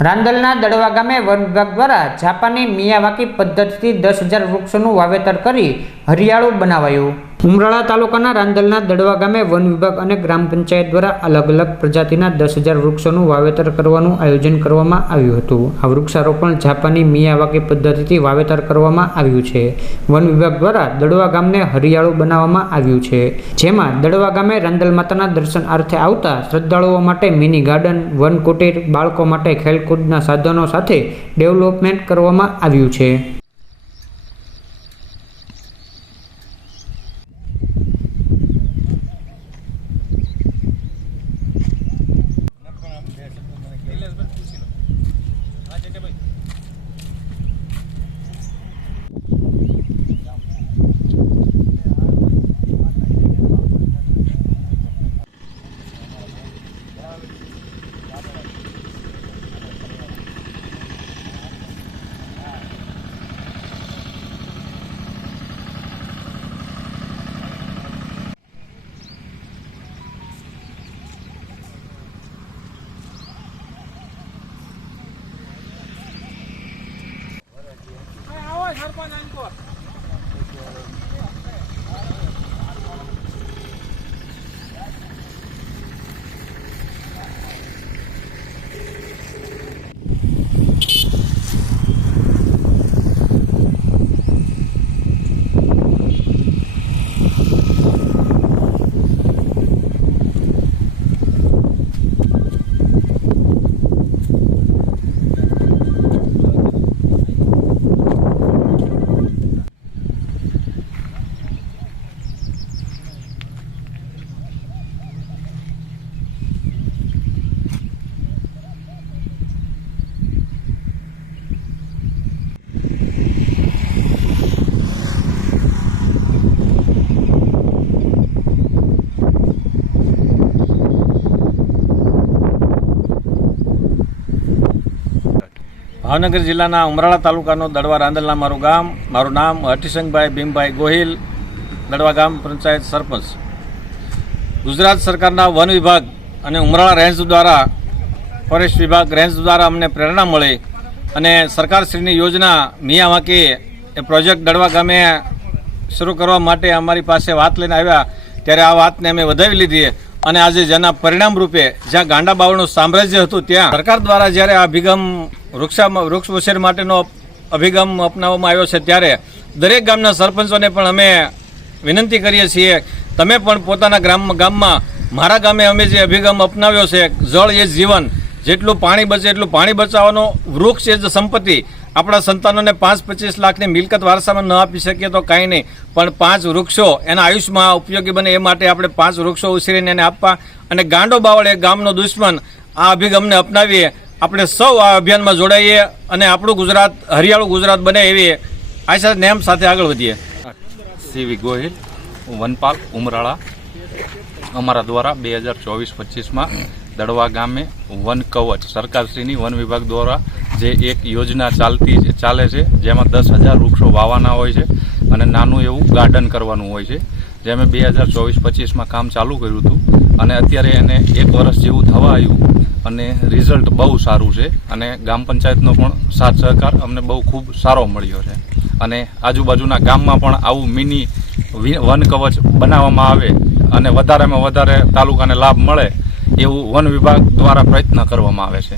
રાંદલના દડવા ગામે વન વિભાગ દ્વારા જાપાની મિયાવાકી પદ્ધતિથી દસ હજાર વૃક્ષોનું વાવેતર કરી હરિયાળું બનાવાયું. ઉમરાળા તાલુકાના રાંદલના દડવા ગામે વન વિભાગ અને ગ્રામ પંચાયત દ્વારા અલગ અલગ પ્રજાતિના દસ હજાર વૃક્ષોનું વાવેતર કરવાનું આયોજન કરવામાં આવ્યું હતું. આ વૃક્ષારોપણ જાપાની મિયાવાકી પદ્ધતિથી વાવેતર કરવામાં આવ્યું છે. વન વિભાગ દ્વારા દડવા ગામને હરિયાળું બનાવવામાં આવ્યું છે. જેમાં દડવા ગામે રાંદલ માતાના દર્શન અર્થે આવતા શ્રદ્ધાળુઓ માટે મિની ગાર્ડન, વન કુટીર, બાળકો માટે ખેલકૂદના સાધનો સાથે ડેવલપમેન્ટ કરવામાં આવ્યું છે. ભાવનગર જિલ્લાના ઉમરાળા તાલુકાનો દડવા રાંદલના મારું ગામ, મારું નામ હઠીસંગભાઈ ભીમભાઈ ગોહિલ, દડવા ગામ પંચાયત સરપંચ. ગુજરાત સરકારના વન વિભાગ અને ઉમરાળા રેન્જ દ્વારા, ફોરેસ્ટ વિભાગ રેન્જ દ્વારા અમને પ્રેરણા મળી અને સરકારશ્રીની યોજના મિયા વાંકી એ પ્રોજેક્ટ દડવા ગામે શરૂ કરવા માટે અમારી પાસે વાત લઈને આવ્યા. ત્યારે આ વાતને અમે વધાવી લીધી અને આજે જેના પરિણામ રૂપે જ્યાં ગાંડા બાવળનું સામ્રાજ્ય હતું ત્યાં સરકાર દ્વારા જ્યારે આ અભિગમ વૃક્ષા વૃક્ષ ઉછેર માટેનો અભિગમ અપનાવવામાં આવ્યો છે ત્યારે દરેક ગામના સરપંચોને પણ અમે વિનંતી કરીએ છીએ, તમે પણ પોતાના ગ્રામ ગામમાં, મારા ગામે અમે જે અભિગમ અપનાવ્યો છે, જળ એ જીવન, જેટલું પાણી બચે એટલું પાણી બચાવવાનો વૃક્ષ એ જ સંપત્તિ. આપણા સંતાનોને પાંચ પચીસ લાખની મિલકત વારસામાં ન આપી શકીએ તો કાંઈ નહીં, પણ પાંચ વૃક્ષો એના આયુષ્યમાં ઉપયોગી બને એ માટે આપણે પાંચ વૃક્ષો ઉછેરીને એને આપવા અને ગાંડો બાવળ એ ગામનો દુશ્મન આ અભિગમને અપનાવીએ. આપણે સૌ આ અભિયાનમાં જોડાઈએ અને આપણું ગુજરાત, હરિયાળું ગુજરાત બને એવી આશા નેમ સાથે આગળ વધીએ. સીવી ગોહિલ વનપાલ ઉમરાળા. અમારા દ્વારા બે હજાર ચોવીસ પચીસમાં દડવા ગામે વન કવચ સરકારશ્રીની વન વિભાગ દ્વારા જે એક યોજના ચાલતી ચાલે છે, જેમાં દસ હજાર વૃક્ષો વાવવાના હોય છે અને નાનું એવું ગાર્ડન કરવાનું હોય છે જે અમે બે હજાર ચોવીસ પચીસમાં કામ ચાલુ કર્યું હતું. અને અત્યારે એને એક વર્ષ જેવું થવા આવ્યું. અને રિઝલ્ટ બહુ સારું છે અને ગ્રામ પંચાયતનો પણ સાથ સહકાર અમને બહુ ખૂબ સારો મળ્યો છે. અને આજુબાજુના ગામમાં પણ આવું મિની વન કવચ બનાવવામાં આવે અને વધારેમાં વધારે તાલુકાને લાભ મળે એવું વન વિભાગ દ્વારા પ્રયત્ન કરવામાં આવે છે.